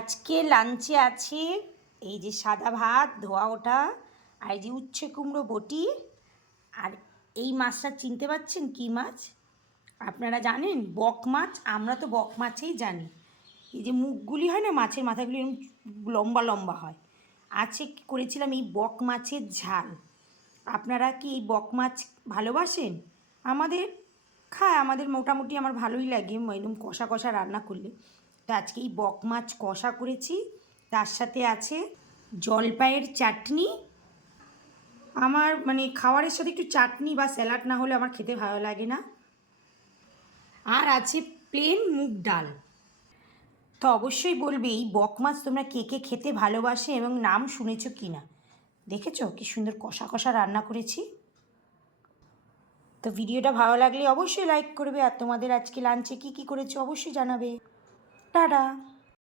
আজকে লাঞ্চে আছে এই যে সাদা ভাত ধোয়া ওঠা, আর এই যে উচ্ছে কুমড়ো বটি। আর এই মাছটা চিনতে পারছেন কী মাছ? আপনারা জানেন বক মাছ। আমরা তো বক মাছেই জানি। এই যে মুখগুলি হয় না, মাছের মাথাগুলি এরকম লম্বা লম্বা হয়। আছে করেছিলাম এই বক মাছের ঝাল। আপনারা কি এই বক মাছ ভালোবাসেন? আমাদের খায়, আমাদের মোটামুটি আমার ভালোই লাগে একদম কষা কষা রান্না করলে। তো আজকে এই বক মাছ কষা করেছি, তার সাথে আছে জলপাইয়ের চাটনি। আমার মানে খাবারের সাথে একটু চাটনি বা স্যালাড না হলে আমার খেতে ভালো লাগে না। আর আছে প্লেন মুগ ডাল। তো অবশ্যই বলবে এই বক মাছ তোমরা কে কে খেতে ভালোবাসে এবং নাম শুনেছ কি না। দেখেছো কি সুন্দর কষা কষা রান্না করেছি। তো ভিডিওটা ভালো লাগলে অবশ্যই লাইক করবে, আর তোমাদের আজকে লাঞ্চে কী কী করেছো অবশ্যই জানাবে। টাটা।